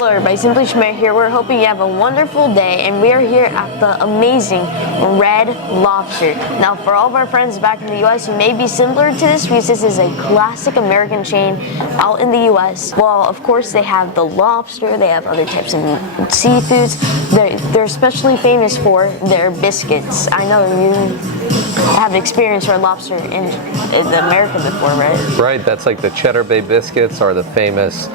Hello everybody, Simply Schmidt here. We're hoping you have a wonderful day, and we are here at the amazing Red Lobster. Now for all of our friends back in the US who may be similar to this, because this is a classic American chain out in the US. Well, of course they have the lobster, they have other types of seafoods. They're especially famous for their biscuits. I know you have experienced Red Lobster in America before, right? Right, that's like the Cheddar Bay biscuits are the famous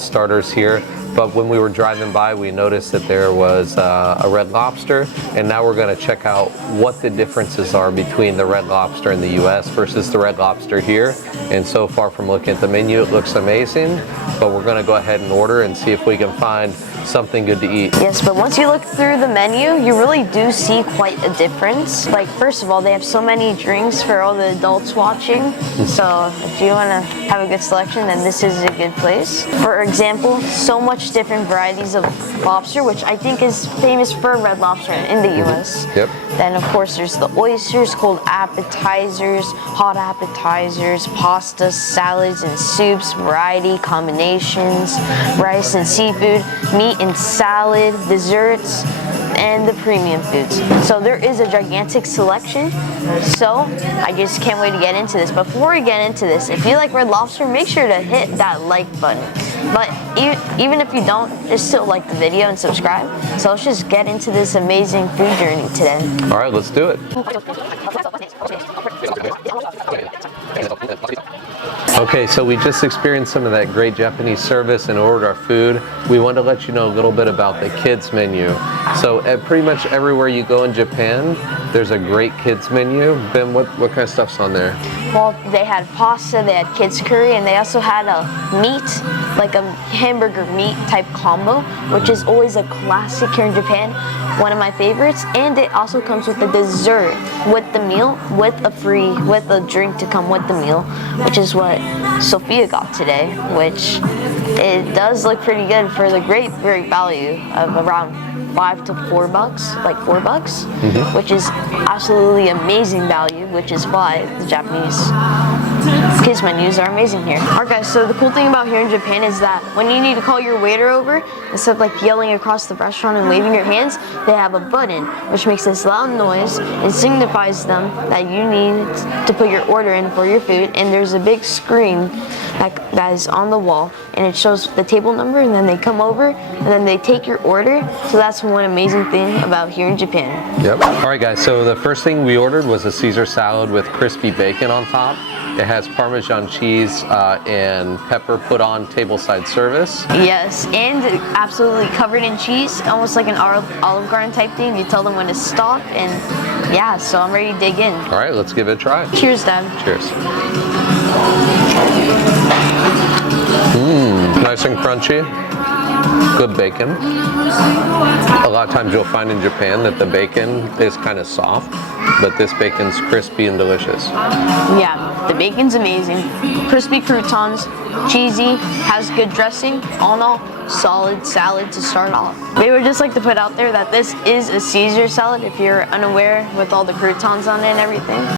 starters here. But when we were driving by, we noticed that there was a Red Lobster, and now we're going to check out what the differences are between the Red Lobster in the US versus the Red Lobster here. And so far from looking at the menu, it looks amazing, but we're going to go ahead and order and see if we can find something good to eat. Yes, but once you look through the menu, you really do see quite a difference. Like, first of all, they have so many drinks for all the adults watching. So if you want to have a good selection, then this is a good place. For example, so much different varieties of lobster, which I think is famous for Red Lobster in the US. Yep. Then of course there's the oysters, cold appetizers, hot appetizers, pastas, salads and soups, variety, combinations, rice and seafood, meat and salad, desserts, and the premium foods. So there is a gigantic selection. So I just can't wait to get into this. But before we get into this, if you like Red Lobster, make sure to hit that like button. But even if you don't, just still like the video and subscribe. So let's just get into this amazing food journey today. All right, let's do it. Okay, so we just experienced some of that great Japanese service and ordered our food. We wanted to let you know a little bit about the kids menu. So at pretty much everywhere you go in Japan, there's a great kids menu. Ben, what kind of stuff's on there? Well, they had pasta, they had kids curry, and they also had a meat, like a hamburger meat type combo, which is always a classic here in Japan, one of my favorites. And it also comes with a dessert with the meal, with a drink to come with the meal, which is what Sophia got today, which it does look pretty good for the great value of around $5 to $4, like $4, which is absolutely amazing value, which is why the Japanese kids menus are amazing here. Alright guys, so the cool thing about here in Japan is that when you need to call your waiter over, instead of like yelling across the restaurant and waving your hands, they have a button which makes this loud noise and signifies them that you need to put your order in for your food. And there's a big screen that is on the wall, and it shows the table number, and then they come over and then they take your order. So that's one amazing thing about here in Japan. Yep. All right guys, so the first thing we ordered was a Caesar salad with crispy bacon on top. It has Parmesan cheese and pepper put on tableside service. Yes, and absolutely covered in cheese, almost like an Olive Garden type thing. You tell them when to stop, and yeah, so I'm ready to dig in. All right, let's give it a try. Cheers, Dad. Cheers. Nice and crunchy. Good bacon. A lot of times you'll find in Japan that the bacon is kind of soft, but this bacon's crispy and delicious. Yeah, the bacon's amazing. Crispy croutons, cheesy, has good dressing. All in all, solid salad to start off. We would just like to put out there that this is a Caesar salad if you're unaware, with all the croutons on it and everything.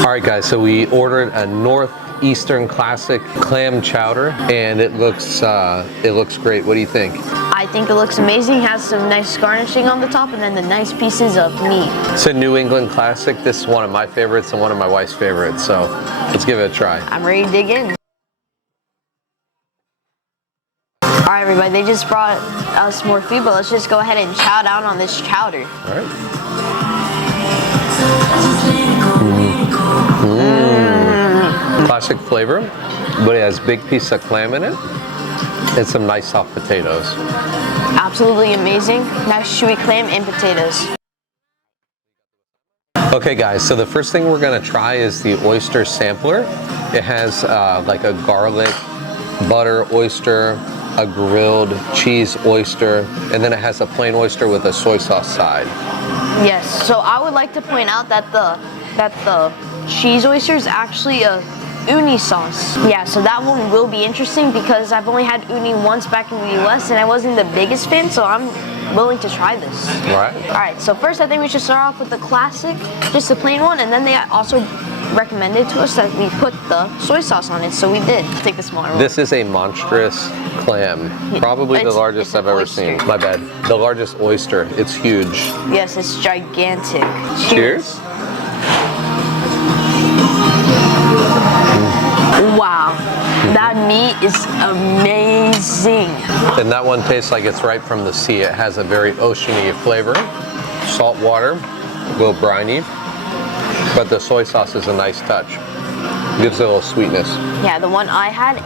All right guys, so we ordered a Northeastern classic clam chowder, and it looks great. What do you think? I think it looks amazing. It has some nice garnishing on the top, and then the nice pieces of meat. It's a New England classic. This is one of my favorites and one of my wife's favorites, so let's give it a try. I'm ready to dig in. Alright everybody, they just brought us more food, but let's just go ahead and chow down on this chowder. Alright. Classic flavor, but it has big piece of clam in it and some nice soft potatoes. Absolutely amazing. Nice chewy clam and potatoes. Okay guys, so the first thing we're going to try is the oyster sampler. It has like a garlic, butter oyster, a grilled cheese oyster, and then it has a plain oyster with a soy sauce side. Yes, so I would like to point out that the cheese oyster is actually a uni sauce. Yeah, so that one will be interesting because I've only had uni once back in the US and I wasn't the biggest fan, so I'm willing to try this. All right. All right, so first I think we should start off with the classic, just the plain one, and then they also recommended to us that we put the soy sauce on it, so we did. Take the smaller one. This is a monstrous clam. Probably the largest I've ever seen. My bad. The largest oyster. It's huge. Yes, it's gigantic. Cheers. Wow, that meat is amazing. And that one tastes like it's right from the sea. It has a very oceany flavor. Salt water, a little briny, but the soy sauce is a nice touch. Gives it a little sweetness. Yeah, the one I had,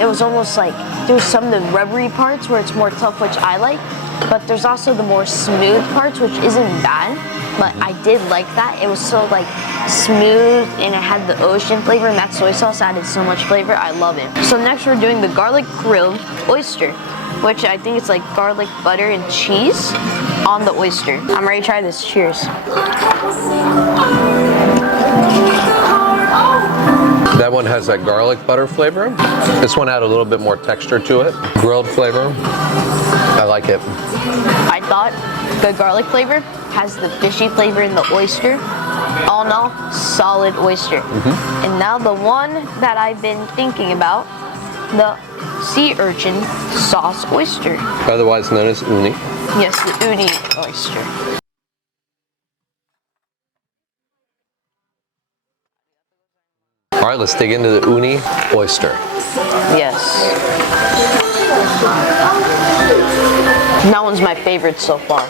it was almost like, there's some of the rubbery parts where it's more tough, which I like, but there's also the more smooth parts, which isn't bad, but I did like that. It was so like smooth and it had the ocean flavor, and that soy sauce added so much flavor. I love it. So next we're doing the garlic grilled oyster, which I think it's like garlic butter and cheese on the oyster. I'm ready to try this. Cheers. That one has that garlic butter flavor. This one had a little bit more texture to it. Grilled flavor. I like it. I thought the garlic flavor has the fishy flavor in the oyster. All in all, solid oyster. And now the one that I've been thinking about, the sea urchin sauce oyster. Otherwise known as uni. Yes, the uni oyster. All right, let's dig into the uni oyster. Yes. That one's my favorite so far.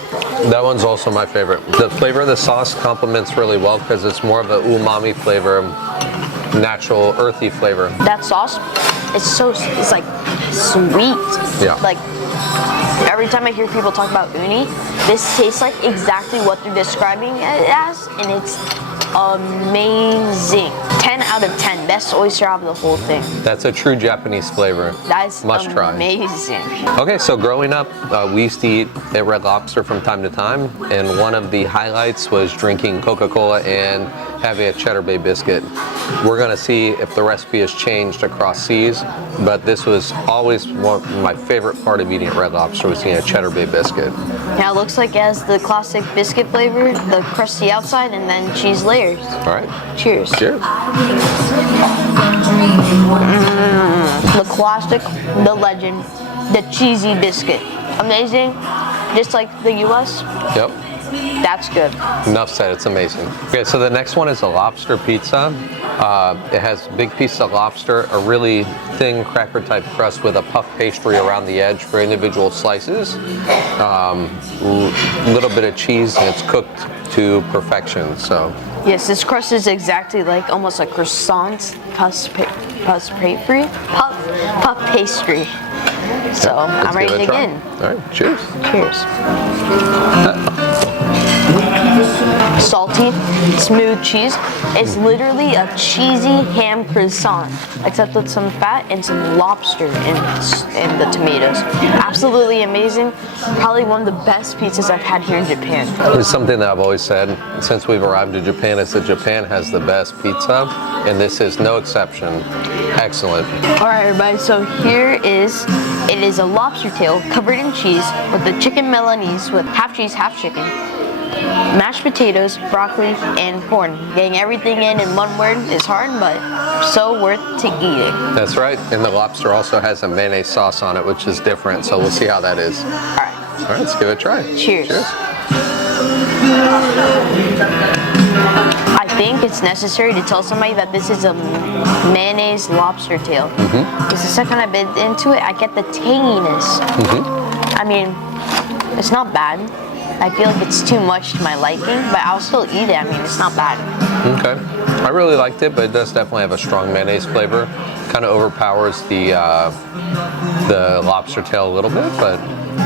That one's also my favorite. The flavor of the sauce complements really well because it's more of an umami flavor, natural, earthy flavor. That sauce is it's like sweet. Yeah. Like every time I hear people talk about uni, this tastes like exactly what they're describing it as, and it's amazing. 10 out of 10. Best oyster out of the whole thing. That's a true Japanese flavor. That's must try. Amazing. Okay, so growing up, we used to eat at Red Lobster from time to time, and one of the highlights was drinking Coca-Cola and having a Cheddar Bay biscuit. We're gonna see if the recipe has changed across seas, but this was always my favorite part of eating at Red Lobster was eating a Cheddar Bay biscuit. Yeah, it looks like it has the classic biscuit flavor, the crusty outside, and then cheese layers. All right. Cheers. Cheers. The classic, the legend, the cheesy biscuit. Amazing, just like the US. Yep. That's good. Enough said, it's amazing. Okay, so the next one is a lobster pizza. It has big piece of lobster, a really thin cracker type crust with a puff pastry around the edge for individual slices. Little bit of cheese, and it's cooked to perfection, so. Yes, this crust is exactly like almost a croissant puff pastry. So I'm ready to dig in. All right, cheers. Cheers. Salty, smooth cheese. It's literally a cheesy ham croissant, except with some fat and some lobster in the tomatoes. Absolutely amazing. Probably one of the best pizzas I've had here in Japan. It's something that I've always said since we've arrived in Japan is that Japan has the best pizza, and this is no exception. Excellent. All right, everybody, so it is a lobster tail covered in cheese with the chicken Milanese with half cheese, half chicken, mashed potatoes, broccoli, and corn. Getting everything in one word is hard, but so worth to eating. That's right, and the lobster also has a mayonnaise sauce on it, which is different, so we'll see how that is. All right. All right, let's give it a try. Cheers. Cheers. I think it's necessary to tell somebody that this is a mayonnaise lobster tail. It's the second I've been into it, I get the tanginess. I mean, it's not bad. I feel like it's too much to my liking, but I'll still eat it. I mean, it's not bad. Okay. I really liked it, but it does definitely have a strong mayonnaise flavor. Kind of overpowers the lobster tail a little bit, but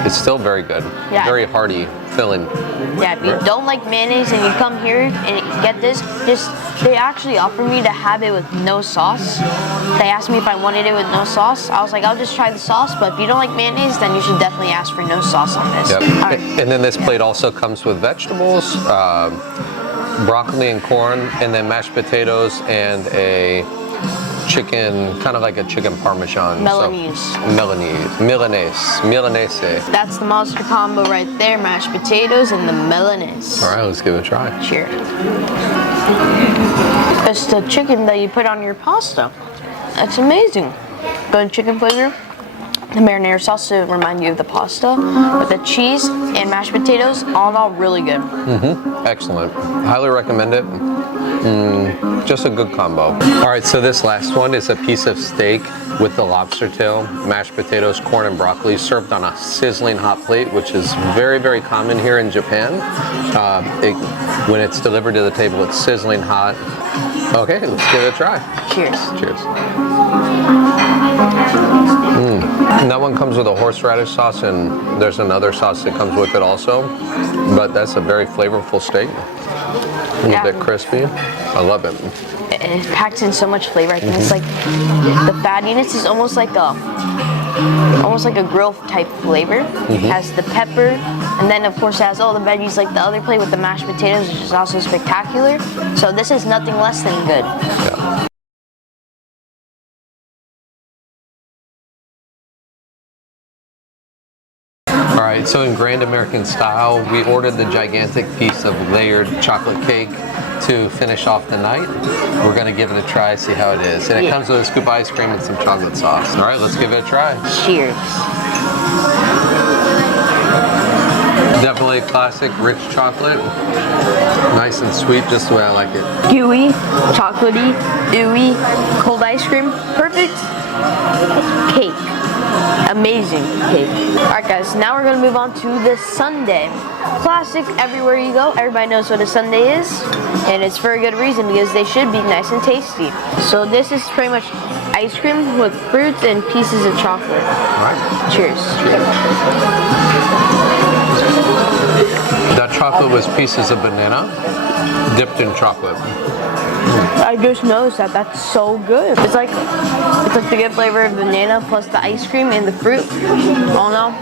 it's still very good. Yeah. Very hearty, filling. Yeah, if you don't like mayonnaise and you come here and get this, they actually offered me to have it with no sauce. They asked me if I wanted it with no sauce. I was like, I'll just try the sauce, but if you don't like mayonnaise, then you should definitely ask for no sauce on this. Yep. Right. And then this plate also comes with vegetables, broccoli and corn, and then mashed potatoes and a chicken, kind of like a chicken parmesan. Milanese. So, Milanese. That's the monster combo right there, mashed potatoes and the Milanese. All right, let's give it a try. Cheers. It's the chicken that you put on your pasta. That's amazing. Good chicken flavor. The marinara sauce to remind you of the pasta with the cheese and mashed potatoes. All in all, really good. Excellent. Highly recommend it. Just a good combo. All right, so this last one is a piece of steak with the lobster tail, mashed potatoes, corn, and broccoli served on a sizzling hot plate, which is very, very common here in Japan. When it's delivered to the table, it's sizzling hot. Okay, let's give it a try. Cheers. Cheers. And that one comes with a horseradish sauce, and there's another sauce that comes with it also. But that's a very flavorful steak. A little bit crispy. I love it. It packs in so much flavor. I think it's like the fattiness is almost like a grill type flavor. It has the pepper, and then of course it has all the veggies like the other plate with the mashed potatoes, which is also spectacular. So this is nothing less than good. Yeah. Alright, so in grand American style, we ordered the gigantic piece of layered chocolate cake to finish off the night. We're going to give it a try, see how it is. And it comes with a scoop of ice cream and some chocolate sauce. Alright, let's give it a try. Cheers. Definitely classic rich chocolate. Nice and sweet, just the way I like it. Gooey, chocolatey, dewy, cold ice cream. Perfect cake. Amazing cake. Alright guys, now we're going to move on to the sundae. Classic everywhere you go. Everybody knows what a sundae is. And it's for a good reason, because they should be nice and tasty. So this is pretty much ice cream with fruits and pieces of chocolate. Alright. Cheers. That chocolate was pieces of banana dipped in chocolate. I just noticed that. That's so good. It's like the good flavor of banana plus the ice cream and the fruit. Oh no,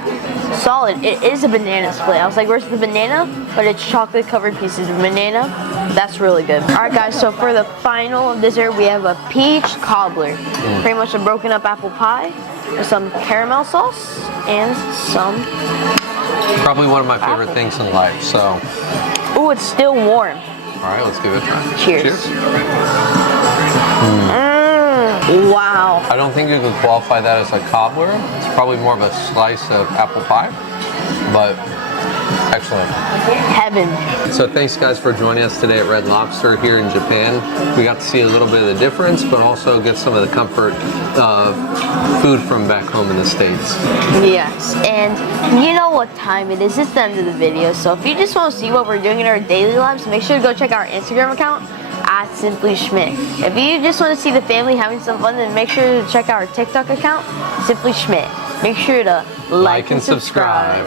solid. It is a banana split. I was like, where's the banana? But it's chocolate covered pieces of banana. That's really good. All right guys, so for the final dessert, we have a peach cobbler. Pretty much a broken up apple pie with some caramel sauce and some... Probably one of my favorite things in life, so... Ooh, it's still warm. Alright, let's give it a try. Cheers. Wow. I don't think you could qualify that as a cobbler. It's probably more of a slice of apple pie, but excellent. Heaven. So thanks guys for joining us today at Red Lobster here in Japan. We got to see a little bit of the difference, but also get some of the comfort of food from back home in the States. Yes, and you know what time it is. It's the end of the video, so if you just want to see what we're doing in our daily lives, make sure to go check our Instagram account at Simply Schmidt. If you just want to see the family having some fun, then make sure to check our TikTok account, Simply Schmidt. Make sure to like and subscribe.